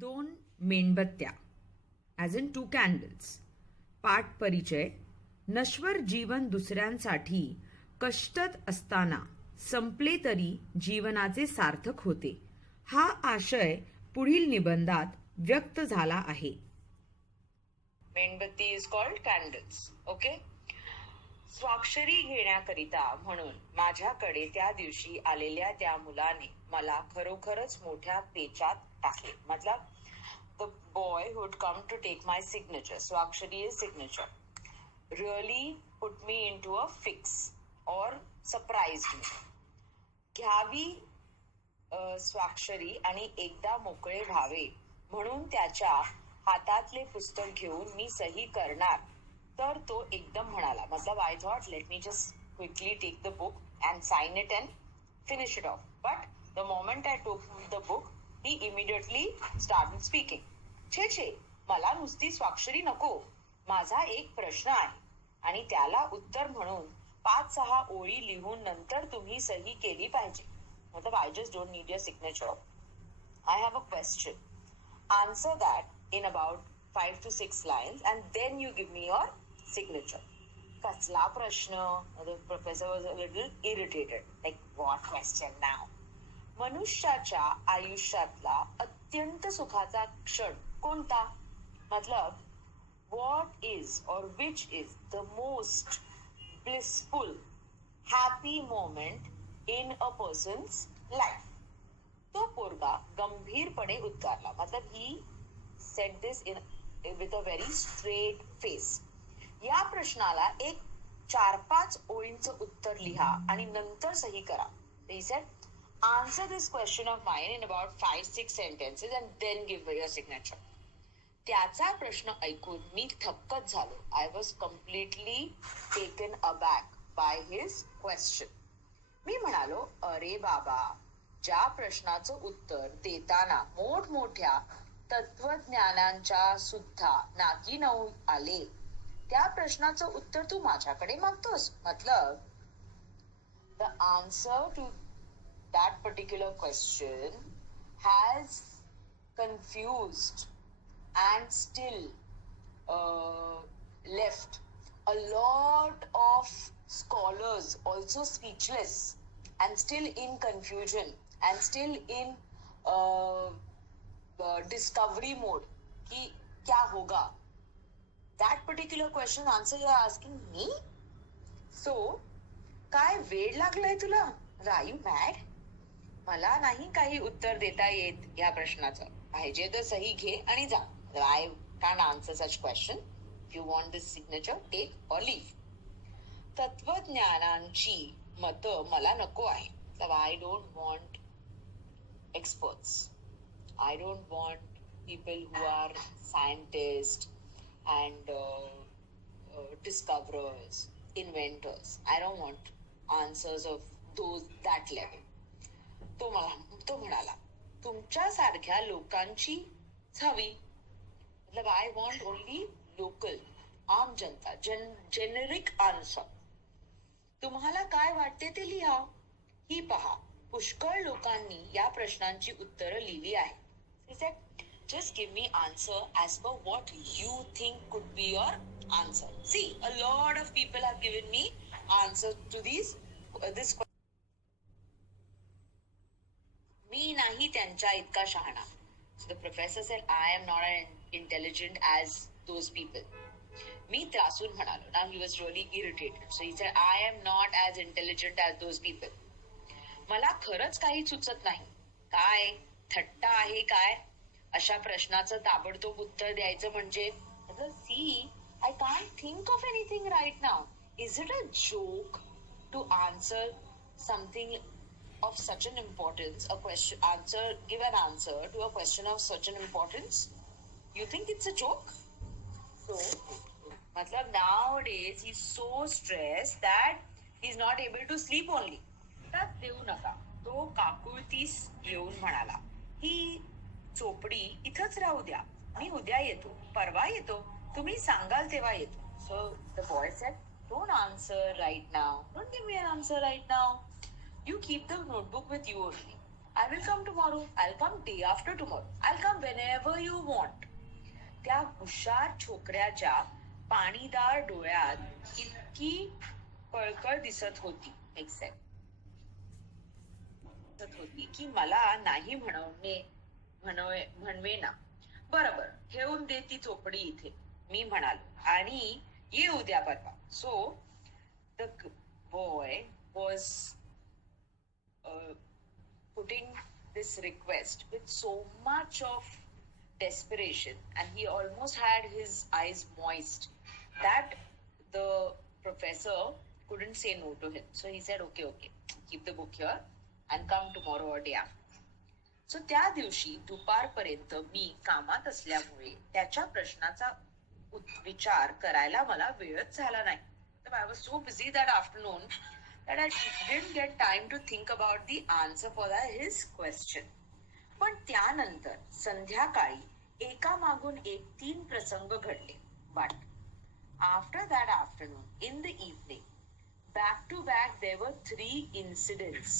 दोन मेणबत्त्या as in 2 candles. पाठ परिचय. नश्वर जीवन दुसऱ्यांसाठी कष्टत असताना संपले तरी जीवनाचे सार्थक होते, हा आशय पुढील निबंधात व्यक्त झाला आहे. मेणबत्ती इज कॉल्ड कॅन्डल्स. ओके. स्वाक्षरी घेण्याकरिता म्हणून माझ्याकडे त्या दिवशी आलेल्या त्या मुलाने मला खरोखरच मोठ्या पेचात टाकले. मतलब the boy who would come to take my signature, स्वाक्षरी is signature, really put me into a fix or surprised me. घ्यावी स्वाक्षरी आणि एकदा मोकळे व्हावे म्हणून त्याच्या हातातले पुस्तक घेऊन मी सही करणार तर तो एकदम म्हणाला, मतलब I thought let me just quickly take the book and sign it and finish it off. But the moment I took the book he immediately started speaking. छे छे, मला नुसती स्वाक्षरी नको, माझा एक प्रश्न आहे आणि त्याला उत्तर म्हणून 5-6 ओळी लिहून नंतर तुम्ही सही केली पाहिजे. मतलब I just don't need your signature. I have a question. Answer that in about 5 to 6 lines and then you give me your signature. कसला प्रश्न? The professor was a little irritated. Like, what question now? मनुष्याच्या आयुष्यातला अत्यंत सुखाचा क्षण कोणता? मतलब what is or which is the most blissful happy moment in a person's life? तो पोरगा गंभीरपणे उद्गारला. मतलब he said this in with a very straight face. या प्रश्नाला एक 4-5 ओळींचं उत्तर लिहा आणि नंतर सही करा. He said, answer this question of mine in about 5-6 sentences and then give your signature. त्याचा प्रश्न ऐकून मी थक्कच झालो. I was completely taken aback by his question. मी म्हणालो, अरे बाबा, ज्या प्रश्नाचं उत्तर देताना मोठमोठ्या तत्वज्ञानांच्या सुद्धा नाकी नऊ आले, त्या प्रश्नाचं उत्तर तू माझ्याकडे मागतोस. मतलब the answer to that particular question has confused and still left a lot of scholars also speechless and still in confusion and still in discovery mode कि क्या होगा. That particular question answer you are asking me? So, काय वेळ लागलाय तुला? Are you mad? मला नाही काही उत्तर देता येत या प्रश्नाचं. पाहिजे तर सही घे आणि जा. I can't answer such question. If you want this signature, take or leave. तत्वज्ञानांची मतं मला नको आहे. I don't want experts. I don't want people who are scientists and discoverers, inventors. I don't want answers of that level. तो म्हणाला, तुमच्यासारख्या लोकांची हवी. मतलब I want only local, आम जनता, generic answer. तुम्हाला काय वाटते ते लिहा. ही पहा, पुष्कळ लोकांनी या प्रश्नांची उत्तरं लिहिली आहे. He said, just give me answer as per what you think could be your answer. See, a lot of people have given me answer to this question. मी नाही त्यांच्या इतका शहाणा. So the professor said, I am not as intelligent as those people. मी त्रासून म्हणालो. Now he was really irritated. So he said, I am not as intelligent as those people. मला खरंच काही सुचत नाही. काय थट्टा आहे काय? अशा प्रश्नाचं ताबडतोब उत्तर द्यायचं म्हणजे? See, I can't think of anything right now. Is it a joke to answer something of such an importance, give an answer to a question of such an importance? You think it's a joke? So, matlab nowadays he's so stressed that he's not able to sleep only. त्यात देऊ नका. तो काकुळतीस येऊन म्हणाला, ही चोपडी इथंच राहू द्या. मी उद्या येतो, परवा येतो, तुम्ही सांगाल तेव्हा येतो. So the boy said, don't answer right now. Don't give me an answer right now. You keep the notebook with you only. I will come tomorrow. I'll come day after tomorrow. I'll come whenever ever you want. त्या हुशार छोकऱ्याच्या पाणीदार डोळ्यात इतकी कळकळ दिसत होती की मला नाही म्हणवेना. बरोबर, ठेवून दे ती चोपडी इथे, मी म्हणालो, आणि ये उद्या परवा. So the boy was putting this request with so much of desperation, and he almost had his eyes moist, that the professor couldn't say no to him. So he said, okay, keep the book here and come tomorrow or day after. So त्या दिवशी दुपारपर्यंत मी कामात असल्यामुळे त्याच्या प्रश्नाचा विचार करायला मला वेळच झाला नाही. I was so busy that afternoon that I didn't get time to think about the answer for his question. पण त्यानंतर संध्याकाळी एकामागून एक 3 प्रसंग घडले. But after that afternoon, in the evening, back to back, there were 3 incidents.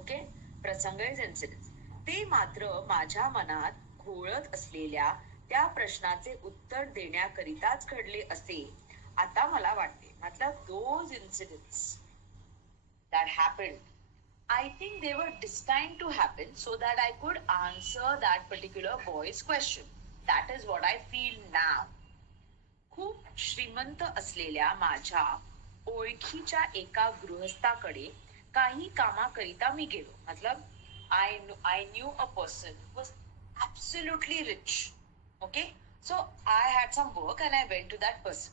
Okay? प्रसंग is incidents. ते मात्र माझ्या मनात घोळत असलेल्या त्या प्रश्नाचे उत्तर देण्याकरिताच घडले असे आता मला वाटते. मतलब those incidents that happened, I think they were destined to happen so that I could answer that particular boy's question. That is what I feel now. खूप श्रीमंत असलेल्या माझ्या ओळखीच्या एका गृहस्थाकडे काही कामाकरिता मी गेलो. मतलब I knew a person who was absolutely rich. Okay? So I had some work and I went to that person.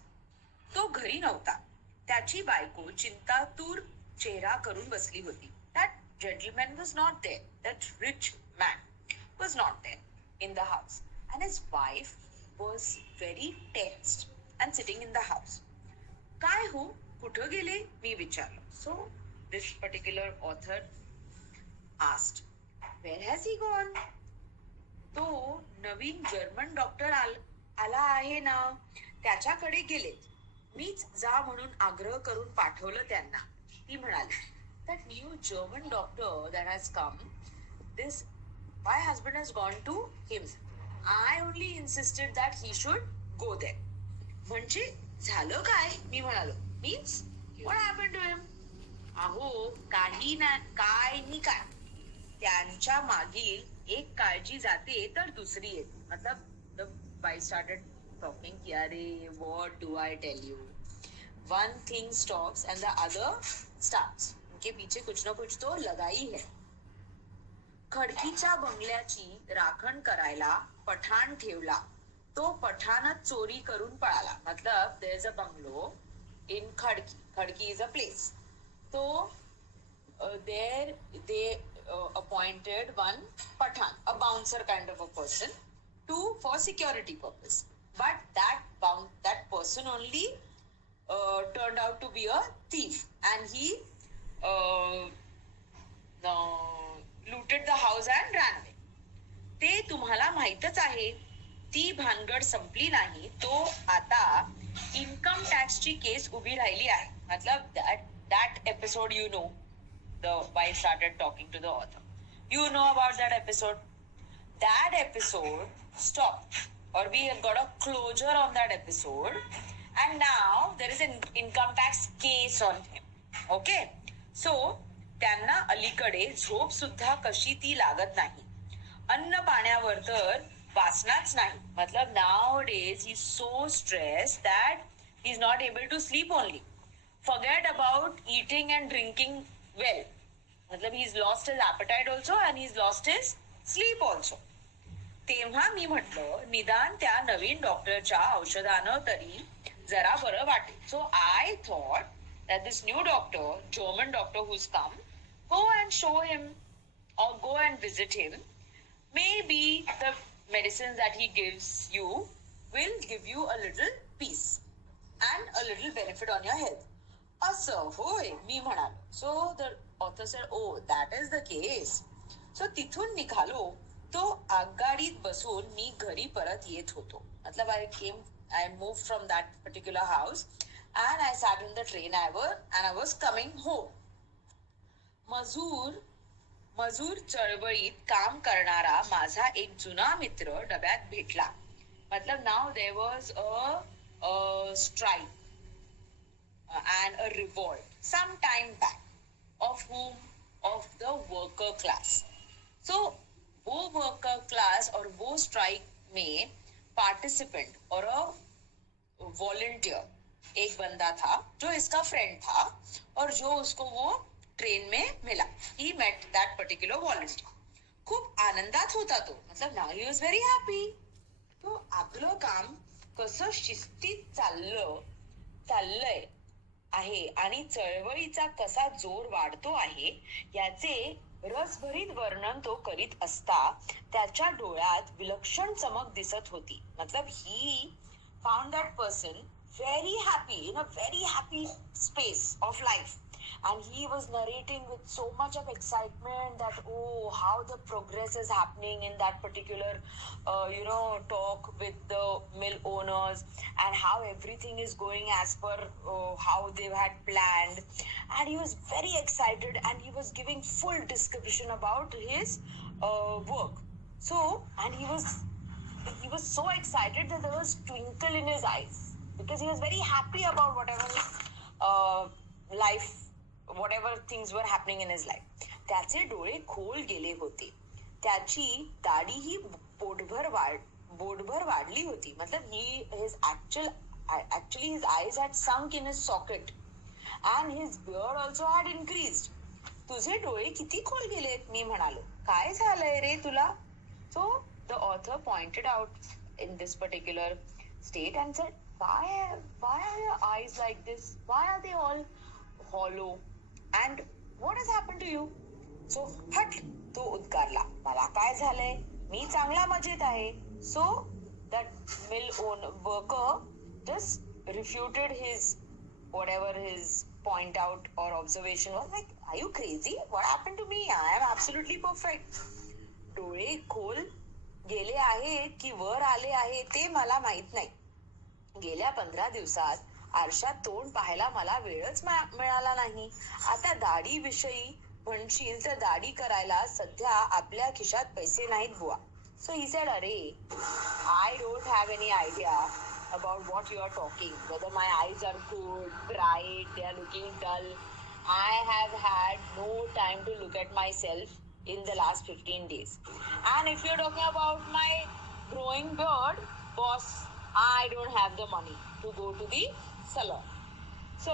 तो घरी नव्हता. त्याची बायको चिंतातूर चेहरा करून बसली होती. That gentleman was not there. That rich man was not there in the house. And his wife was very tensed and sitting in the house. काय हो, कुठं गेले, मी विचारलं. So this particular author asked, where has he gone? तो नवीन German doctor आला आहे ना, त्याच्याकडे गेलेत. मीच जा म्हणून आग्रह करून पाठवलं त्यांना. ती म्हणाली, that new German doctor that has come, my husband has gone to him. I only insisted that he should go there. म्हणजे झालं काय, मी म्हणालो. Means what happened to him? अहो, काही ना काय नि काय, त्यांच्या मागील एक काळजी जाते तर दुसरी येते. मतलब the wife started talking कि अरे what do I tell you, one thing stops and the other starts. उनके पीछे कुछ ना कुछ तो लगा ही है. खडकीच्या बंगल्याची राखण करायला पठाण ठेवला. तो पठाणच चोरी करून पळाला. मतलब there is a bungalow in Khadki. Khadki is a place. So there they appointed one pathan, a bouncer kind of a person, for security purpose. But that person only turned out to be a thief, and he looted the house and ran away. ते तुम्हाला माहीतच आहे. ती भानगड संपली नाही. तो आता इन्कम टॅक्स ची केस उभी राहिली आहे. मतलब that episode, you know, the wife started talking to the author. You know about that episode. That episode stopped, or we have got a closure on that episode, and now there is an income tax case on him. Okay? So त्यांना अलीकडे झोप सुद्धा कशी ती लागत नाही. अन्न पाण्यावर तर वासनाच नाही. मतलब nowadays he's so stressed that he's not able to sleep only. Forget about eating and drinking well. मतलब he's lost his appetite also and he's lost his sleep also. तेव्हा मी म्हटलं, निदान त्या नवीन डॉक्टरच्या औषधानं तरी जरा बरं वाटेल. So I thought that this new doctor, German doctor who's come, go and show him or go and visit him. Maybe the medicines that he gives you will give you a little peace and a little benefit on your health. असं होय, मी म्हणालो. So the author said, oh, that is the case. So तिथून निघालो. तो आगगाडीत बसून मी घरी परत येत होतो. मतलब I moved from that particular house and I sat in the train and I was coming home. मजूर चळवळीत काम करणारा माझा एक जुना मित्र डब्यात भेटला. मतलब now there was a strike and a revolt some time back. Of whom? Of the worker class. So वो वर्कर क्लास और वो स्ट्राइक में पार्टिसिपेंट और अ वॉलंटियर एक बंदा था जो इसका फ्रेंड था और जो उसको वो ट्रेन में मिला. ही मेट दैट पर्टिक्युलर वॉलंटियर. खूप आनंदात होता तो. मतलब now he was very happy. तो आपलं काम कसं शिस्तीत चाललंय आहे आणि चळवळीचा कसा जोर वाढतो आहे याचे रसभरीत वर्णन तो करीत असता त्याच्या डोळ्यात विलक्षण चमक दिसत होती. मतलब he found that person very happy, in a very happy space of life, and he was narrating with so much of excitement that oh, how the progress is happening in that particular talk with the mill owners, and how everything is going as per how they had planned, and he was very excited and he was giving full description about his work. So, and he was so excited that there was twinkle in his eyes because he was very happy about whatever things were happening in his life. त्याचे डोळे खोल गेले होते. त्याची दाढी ही बोटभर वाढली होती. मतलब actually his eyes had sunk in his socket and his beard also had increased. तुझे डोळे किती खोल गेलेत, मी म्हणालो. काय झालंय रे तुला? So the author pointed out in this particular state and said, why are your eyes like this? Why are they all hollow? And what has happened to you? So हट, तो उद्गारला. मला काय झालंय? मी चांगला मजेत आहे. So that mill worker just refuted his whatever his point out or observation was. Like, are you crazy? What happened to me? I am absolutely perfect. डोळे खोल गेले आहेत की वर आले आहे ते मला माहित नाही. गेल्या 15 दिवसात आरशात तोंड पाहायला मला वेळच मिळाला नाही. आता दाढी विषयी म्हणशील तर दाढी करायला सध्या आपल्या खिशात पैसे नाहीत बुवा. So he said, अरे, I don't have any idea about what you are talking. Whether my eyes are good, bright, they are looking dull. I have had no time to look at myself in the last 15 days. And if you're talking about my growing beard, boss, I don't have the money to go to the salon. So,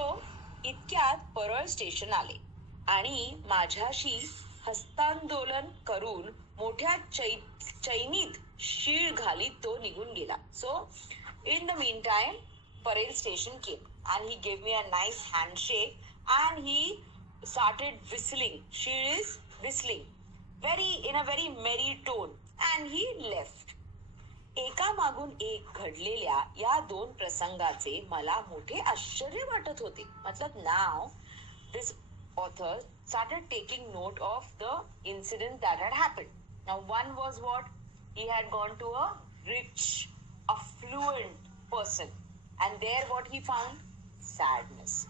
इतक्यात Parel station आले आणि माझ्याशी हस्तांदोलन करून मोठ्या चैनीत शीळ घालीत तो निघून गेला. So, in the meantime, Parel station came and he gave me a nice handshake and he started whistling. She is whistling in a very merry tone, and he left. एका मागून एक घडलेल्या या दोन प्रसंगाचे मला मोठे आश्चर्य वाटत होते. मतलब now this author started taking note of the incident that had happened. Now one was what? He had gone to a rich, affluent person, and there what he found? Sadness.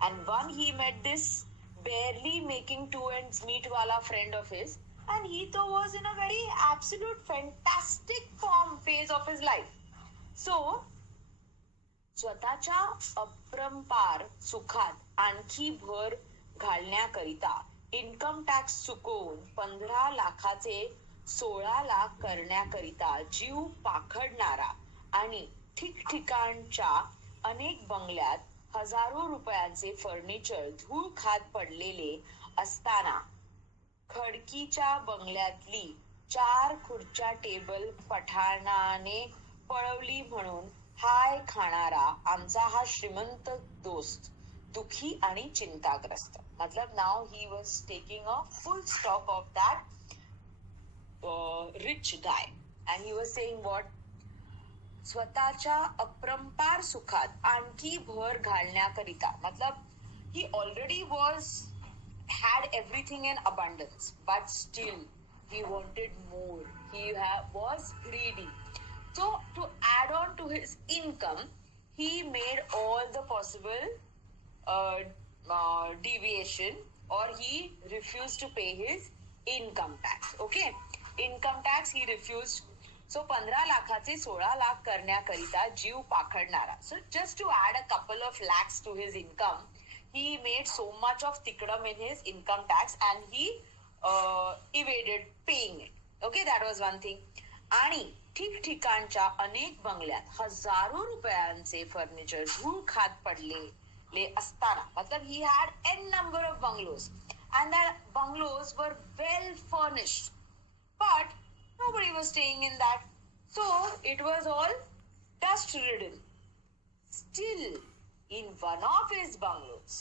And one, he met this barely making two ends meet wala friend of his, and he though was in a very absolute fantastic phase of his life. So स्वतःच्या अपरंपार सुखात आणखी भर घालण्याकरिता income tax चुकवून 15 लाखाचे 16 लाख करण्याकरिता जीव पाखडणारा आणि ठिकठिकाणच्या अनेक बंगल्यात हजारो रुपयांचे फर्निचर धूळ खात पडलेले असताना खडकीच्या बंगल्यातली 4 खुर्च्या टेबल पठाणाने पळवली म्हणून हाय खाणारा आमचा हा श्रीमंत दोस्त दुखी आणि चिंताग्रस्त. मतलब now he was taking a full stock of that rich guy and he was saying what? स्वतःच्या अपरंपार सुखात आणखी भर घालण्याकरिता. मतलब ही already had everything in abundance, but still he wanted more. He was greedy. So to add on to his income, he made all the possible deviation, or he refused to pay his income tax. Okay, income tax he refuse. So 15 लाखाचे 16 लाख करण्याकरिता जीव पाखडणारा. So just to add a couple of lakhs to his income, he made so much of tikram in his income tax and he evaded paying it. Okay, that was one thing. आणि ठिकठिकाणच्या अनेक बंगल्यात हजारो रुपयांचे फर्निचर धूळ खात पडलेले असताना, मतलब he had n number of bungalows and that bungalows were well furnished, but nobody was staying in that, so it was all dust ridden. Still, in one of his bungalows,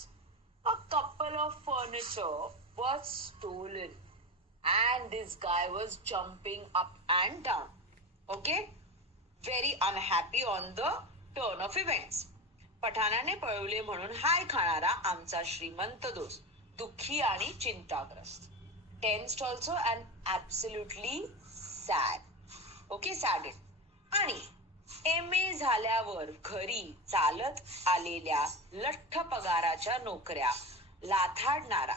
a couple of furniture was stolen and this guy was jumping up and down. Okay? Very unhappy on the turn of events. पठाणाने पळवले म्हणून हाय खाणारा आमचा श्रीमंत दोस्त दुःखी आणि चिंताग्रस्त. Tensed also and absolutely sad. Okay, saddened. आणि MA झाल्यावर घरी चालत आलेल्या लठ्ठ पगाराच्या नोकऱ्या लाथाडणारा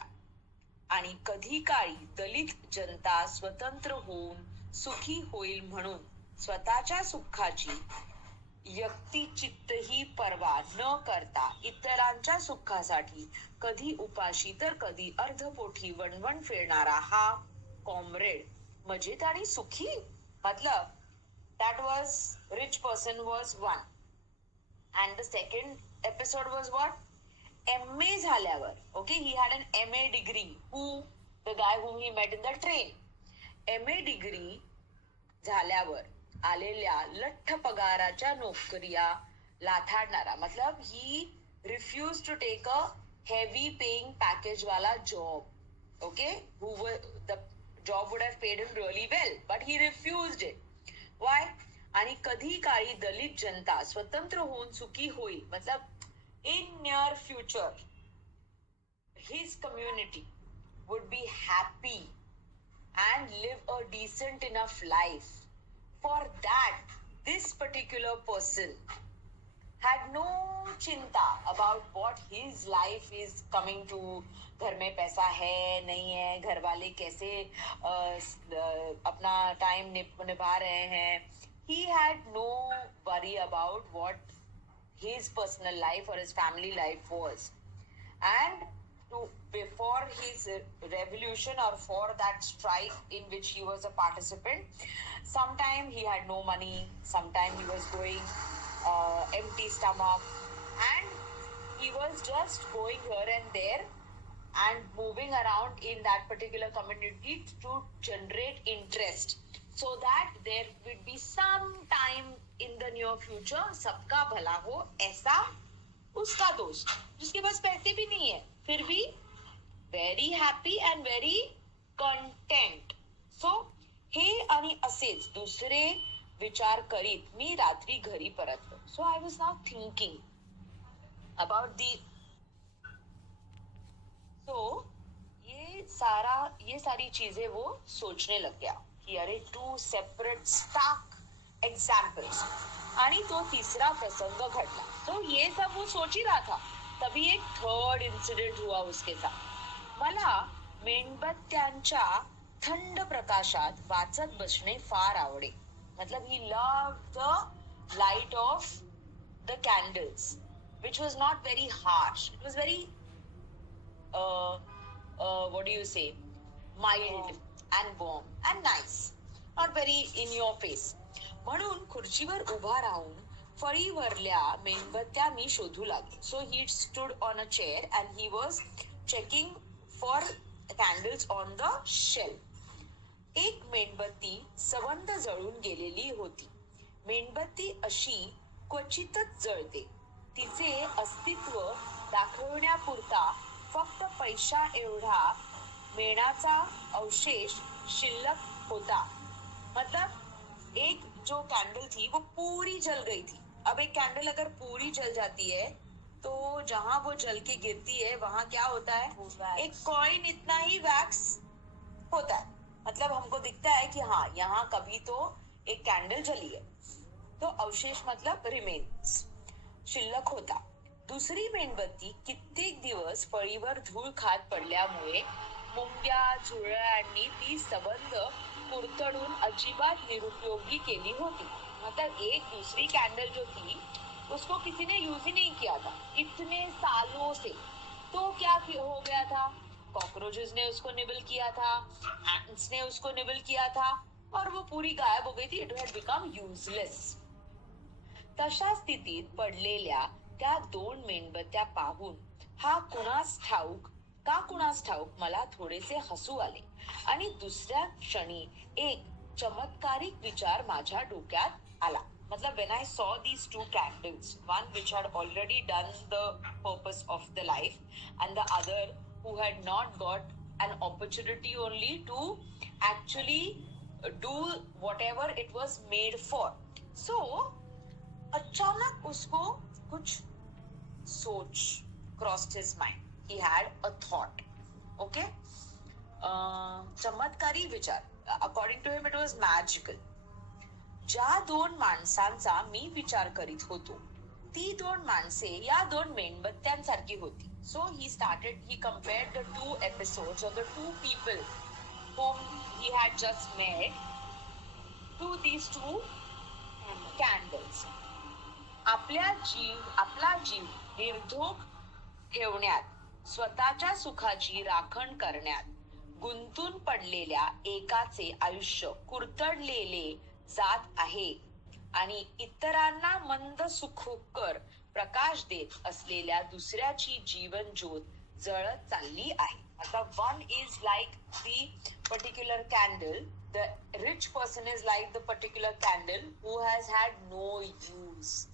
आणि कधी काळी दलित जनता स्वतंत्र होऊन सुखी होईल म्हणून स्वतःच्या सुखाची व्यक्तिचित्तही पर्वा न करता इतरांच्या सुखासाठी कधी उपाशी तर कधी अर्धपोटी वणवण फिरणारा हा कॉम्रेड मजेत आणि सुखी. मतलब that was rich person was one, and the second episode was what? MA झाल्यावर. Okay, he had an MA degree. Who? The guy whom he met in the train. MA degree झाल्यावर आलेल्या लठ्ठ पगाराच्या नोकऱ्या लाथाडणारा, मतलब he refused to take a heavy paying package वाला job. Okay, the job would have paid him really well, but he refused it. Why? आणि कधी काळी दलित जनता स्वतंत्र होऊन सुखी होईल, मतलब in near future his community would be happy and live a decent enough life. For that, this particular person had no chinta about what his life is coming to. घर में पैसा है नहीं है, घर वाले कैसे अपना टाइम निभा रहे हैं. He had no worry about what his personal life or his family life was. And before his revolution or for that strike in which he was a participant, sometime he had no money, sometime he was going empty stomach, and he was just going here and there and moving around in that particular community to generate interest, so that there would be some time in the near future सबका भला हो. ऐसा उसका दोस्त जिसके pass पैसे भी नहीं है फिर भी very happy and very content. So हे आणि असेच दुसरे विचार करीत मी रात्री घरी परतलो. So I was now thinking about the ये सारी चीजें वो सोचने लग गया कि अरे टू सेपरेट स्टार्क एग्जाम्पल्स. आणि तो तीसरा प्रसंग घडला. तो ये सब वो सोच ही रहा था, तभी एक थर्ड इंसिडेंट हुआ उसके साथ. मला मेणबत्त्यांच्या थंड प्रकाशात वाचत बसणे फार आवडे. मतलब he loved the light of the candles, which was not very harsh. It was very what do you say, mild and warm and nice, not very in your face. म्हणून खुर्चीवर उभा राहून फळीवरल्या मेणबत्त्या मी शोधू लागले. So he stood on a chair and he was checking for candles on the shelf. एक मेणबत्ती संबंध जळून गेलेली होती. मेणबत्ती अशी क्वचितच जळते. तिचे अस्तित्व दाखवण्यापुरता फक्त पैसा एवढा मेणाचा अवशेष शिल्लक होता. मतलब एक जो कैंडल थी वो पूरी जल गई थी. अब एक कैंडल अगर पूरी जल जाती है तो जहां वो जल के गिरती है वहां क्या होता है, एक कॉइन इतना ही वैक्स होता है. मतलब हमको दिखता है कि हाँ यहाँ कभी तो एक कैंडल जली है. तो अवशेष मतलब रिमेन्स, शिल्लक होता. दुसरी मेणबत्ती कित्येक दिवस फळीवर धूळ खात पडल्यामुळे मुंग्या झुरळांनी ती सबंध कुरतडून अजिबात निरुपयोगी केली होती. मतलब एक दूसरी कैंडल जो थी उसको किसी ने यूज ही नहीं किया था इतने सालों से. तो क्या हो गया था, कॉकरोचेस ने उसको निबल किया था, एंट्स ने उसको निबल किया था और वो पूरी गायब हो गई थी. It had become useless. तशा स्थितीत पडलेल्या त्या दोन मेणबत्त्या पाहून कुणास ठाऊक मला थोडेसे हसू आले आणि दुसऱ्या क्षणी एक चमत्कारिक विचार माझ्या डोक्यात आला. मतलब when I saw these two candles, one which had already done the purpose of the life and the other who had not got an opportunity only to actually do whatever it was made for. So अचानक उसको कुछ सोच crossed his mind. He had a thought. Okay? चमत्कारी विचार. According to him it was magical. ज्या दोन माणसांचा मी विचार करीत होतो ती दोन माणसे या दोन मेणबत्त्यांसारखी होती. So he compared the two episodes of the two people whom he had just met to these two candles. आपला जीव निर्धोक ठेवण्यात, स्वतःच्या सुखाची राखण करण्यात गुंतून पडलेल्या एकाचे आयुष्य कुरतडलेले जात आहे आणि इतरांना मंद सुखकर प्रकाश देत असलेल्या दुसऱ्याची जीवन ज्योत जळत चालली आहे. आता one is like the particular candle, the rich person is like the particular candle who has had no use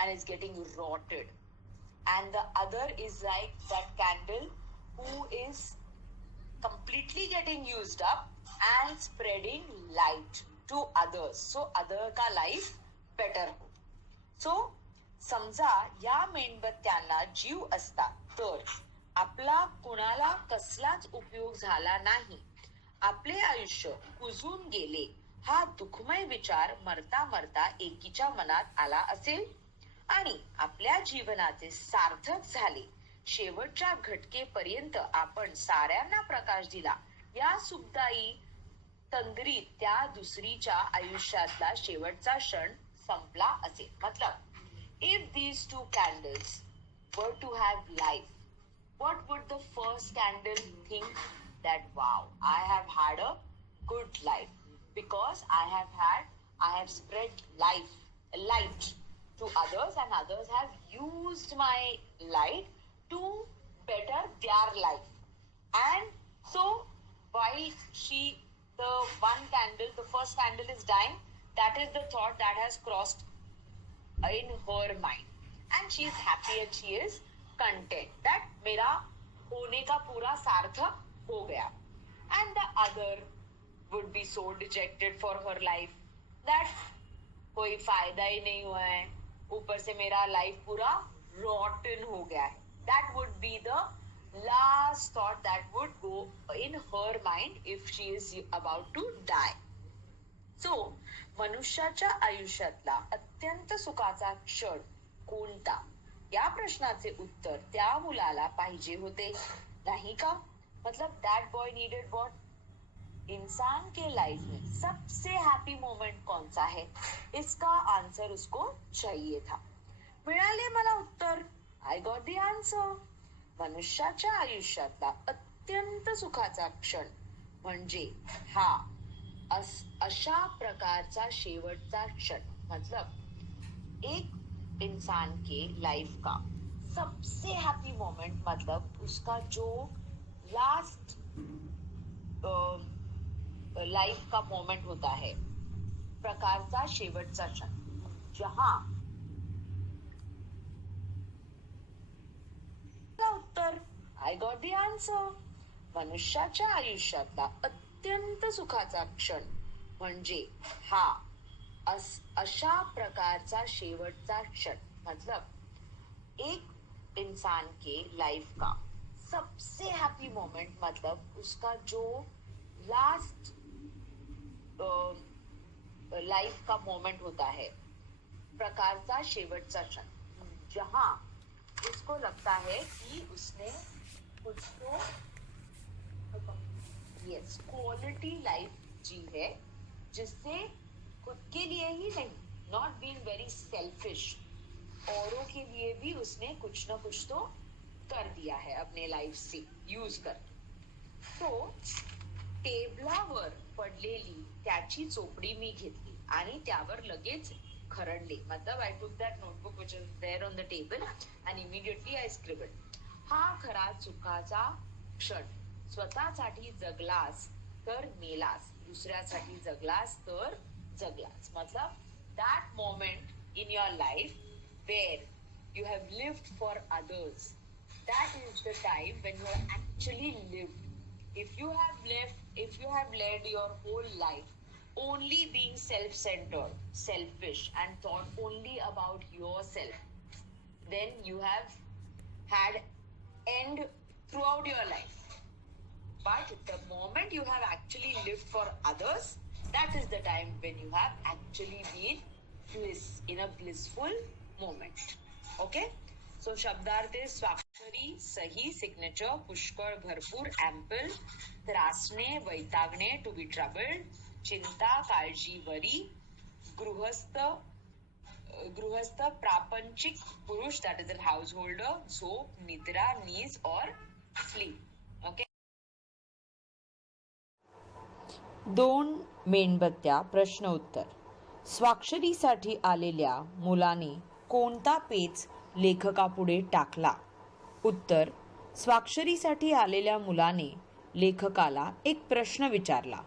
and is getting rotted, and the other is like that candle who is completely getting used up and spreading light to others, so other का life better हो. So समजा या मेणबत्त्यांना जीव असता तर आपला कुणाला कसलाच उपयोग झाला नाही, आपले आयुष्य कुजून गेले हा दुःखमय विचार मरता मरता एकीच्या मनात आला असेल आणि आपल्या जीवनाचे सार्थक झाले, शेवटच्या घटकेपर्यंत आपण साऱ्यांना प्रकाश दिला, या सुखदायी तंद्रीत त्या दुसरीच्या आयुष्यातला शेवटचा क्षण संपला असेल. मतलब if these two candles were to have life, what would the first candle think? That wow, I have had a good life because I have spread light to others and others have used my light to better their life. And so while the first candle is dying, that is the thought that has crossed in her mind, and she is happy and she is content that मेरा होने का पूरा सार्थक हो गया. And the other would be so dejected for her life that कोई फायदा ही नहीं हुआ है, ऊपर से मेरा लाइफ पूरा rotten हो गया है. That would be the last thought that would go in her mind if she is about to die. So मनुष्याच्या आयुष्यातला अत्यंत सुखाचा क्षण कोणता, या प्रश्नाचे उत्तर त्या मुलाला पाहिजे होते, नाही का? मतलब that boy needed what? इंसान के लाइफ में सबसे हैप्पी मोमेंट कौन सा है, इसका आंसर उसको चाहिए था. मिळाले मला उत्तर. I got the answer. मनुष्याच्या आयुष्यातला अत्यंत सुखाचा क्षण म्हणजे अशा प्रकारचा शेवटचा क्षण. मतलब एक इंसान के लाइफ का सबसे हैप्पी मोमेंट, मतलब उसका जो लास्ट लाइफ का मोमेंट होता है, प्रकारचा शेवटचा क्षण, जहां उत्तर आय गॉट द आन्सर. मनुष्याच्या आयुष्यातला अत्यंत सुखाचा क्षण म्हणजे अशा प्रकारचा शेवटचा क्षण. मतलब एक इंसान के लाइफ का सबसे हैप्पी मोमेंट, मतलब उसका जो लास्ट लाइफ का मोमेंट होता है, प्रकारचा शेवटचा क्षण, जहां उसको लगता है कि उसने कुछ तो यस, क्वालिटी लाइफ जी है, जिससे खुद के लिए ही नहीं, नॉट बीइंग वेरी सेल्फिश, औरों के लिए भी उसने कुछ ना कुछ तो कर दिया है अपने लाईफ से यूज कर. तो टेबलावर पडलेली त्याची चोपडी मी घेतली आणि त्यावर लगेच खरडले. मतलब I took that notebook which is there on the table and immediately I scribble. हा खरा चुकाचा क्षण. स्वतःसाठी जगलास तर मेलास, दुसऱ्यासाठी जगलास तर जगलास. मतलब that moment in your life where you have lived for others, that is the time when you have actually lived. If you have led your whole life only being self-centered, selfish, and thought only about yourself, then you have had end throughout your life. But the moment you have actually lived for others, that is the time when you have actually been in a blissful moment. Okay? So शब्दार्थ is स्वाक्षरी, सही, signature, पुष्कळ, भरपूर, ample, त्रासणे, वैतागणे, to be troubled, चिंता, काळजी, वरी, गृहस्थ, प्रापंचिक, पुरुष, that is a householder, झोप, निद्रा, नीज or sleep. Okay? 2 मेणबत्त्या. प्रश्न उत्तर. स्वाक्षरीसाठी आलेल्या मुलाने कोणता पेच लेखकापुढे टाकला? उत्तर. स्वाक्षरीसाठी आलेल्या मुलाने लेखकाला एक प्रश्न विचारला.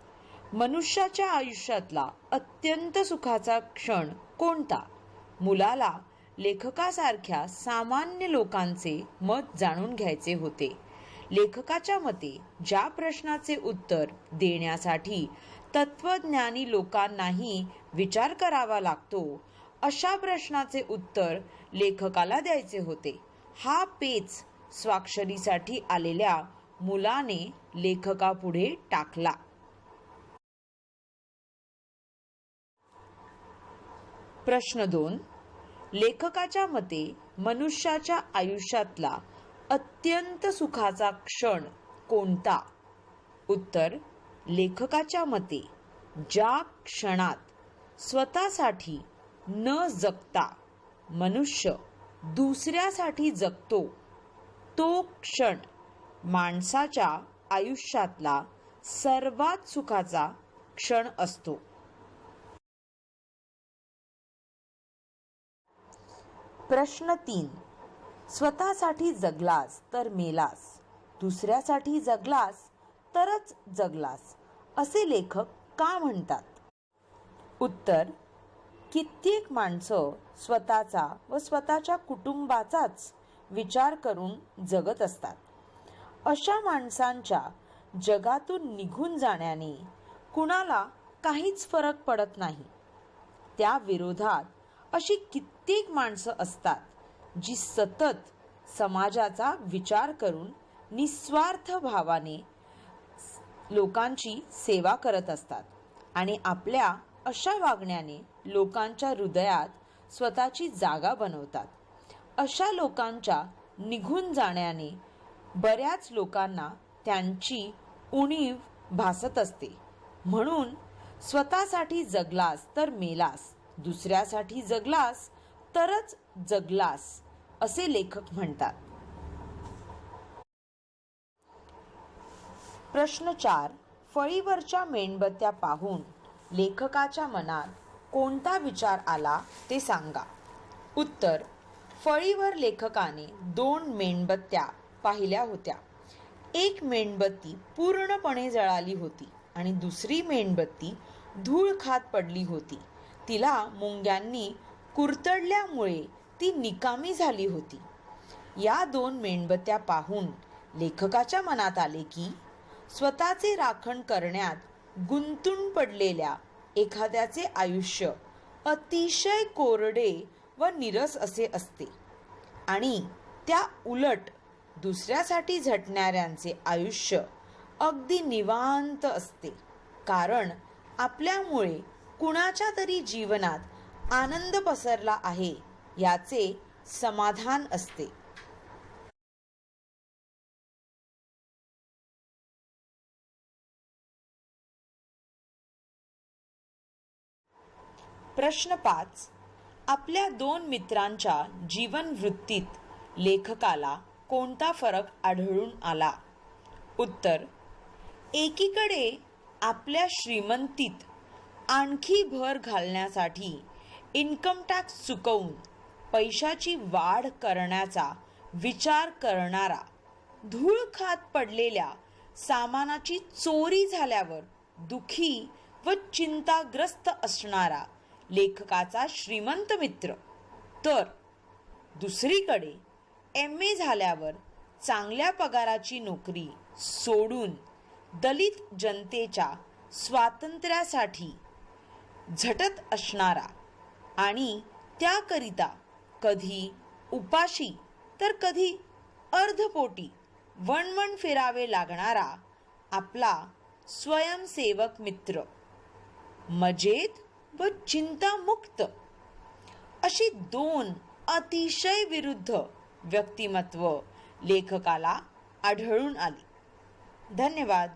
मनुष्याच्या आयुष्यातला अत्यंत सुखाचा क्षण कोणता? मुलाला लेखकासारख्या सामान्य लोकांचे मत जाणून घ्यायचे होते. लेखकाच्या मते ज्या प्रश्नाचे उत्तर देण्यासाठी तत्वज्ञानी लोकांनाही विचार करावा लागतो, अशा प्रश्नाचे उत्तर लेखकाला द्यायचे होते. हा पेच स्वाक्षरीसाठी आलेल्या मुलाने लेखकापुढे टाकला. प्रश्न 2. लेखकाच्या मते मनुष्याच्या आयुष्यातला अत्यंत सुखाचा क्षण कोणता? उत्तर. लेखकाच्या मते ज्या क्षणात स्वतःसाठी न जगता मनुष्य दुसऱ्यासाठी जगतो, तो क्षण माणसाच्या आयुष्यातला सर्वात सुखाचा क्षण असतो. प्रश्न 3. स्वतःसाठी जगलास तर मेलास, दुसऱ्यासाठी जगलास तरच जगलास, असे लेखक का म्हणतात? उत्तर. कित्येक माणसं स्वतःचा व स्वतःच्या कुटुंबाचाच विचार करून जगत असतात. अशा माणसांच्या जगातून निघून जाण्याने कुणाला काहीच फरक पडत नाही. त्या विरोधात अशी कित्येक माणसं असतात जी सतत समाजाचा विचार करून निस्वार्थ भावाने लोकांची सेवा करत असतात आणि आपल्या अशा वागण्याने लोकांच्या हृदयात स्वतःची जागा बनवतात. अशा लोकांच्या निघून जाण्याने बऱ्याच लोकांना त्यांची उणीव भासत असते. म्हणून स्वतःसाठी जगलास तर मेलास, दुसऱ्यासाठी जगलास तरच जगलास, असे लेखक म्हणतात. प्रश्न 4. फळीवरच्या मेणबत्त्या पाहून लेखकाच्या मनात कोणता विचार आला ते सांगा. उत्तर. फळीवर लेखकाने 2 मेणबत्त्या पाहिल्या होत्या. एक मेणबत्ती पूर्णपणे जळाली होती आणि दुसरी मेणबत्ती धूळ खात पडली होती. तिला मुंग्यांनी कुरतडल्यामुळे ती निकामी झाली होती. या 2 मेणबत्त्या पाहून लेखकाच्या मनात आले की स्वतःचे राखण करण्यात गुंतून पडलेल्या एखाद्याचे आयुष्य अतिशय कोरडे व निरस असे असते आणि त्या उलट दुसऱ्यासाठी झटणाऱ्यांचे आयुष्य अगदी निवांत असते, कारण आपल्यामुळे कुणाच्या तरी जीवनात आनंद पसरला आहे याचे समाधान असते. प्रश्न 5. आपल्या दोन मित्रांच्या जीवनवृत्तीत लेखकाला कोणता फरक आढळून आला? उत्तर. एकीकडे आपल्या श्रीमंतीत आणखी भर घालण्यासाठी इन्कम टॅक्स चुकवून पैशाची वाढ करण्याचा विचार करणारा, धूळ खात पडलेल्या सामानाची चोरी झाल्यावर दुःखी व चिंताग्रस्त असणारा लेखकाचा श्रीमंत मित्र, तर दुसरीकडे MA झाल्यावर चांगल्या पगाराची नोकरी सोडून दलित जनतेच्या स्वातंत्र्यासाठी झटत असणारा आणि त्याकरिता कधी उपाशी तर कधी अर्धपोटी वणवण फिरावे लागणारा आपला स्वयंसेवक मित्र, मजेत व चिंतामुक्त अशी दोन अतिशय विरुद्ध व्यक्तिमत्व लेखकाला आढळून आली. धन्यवाद.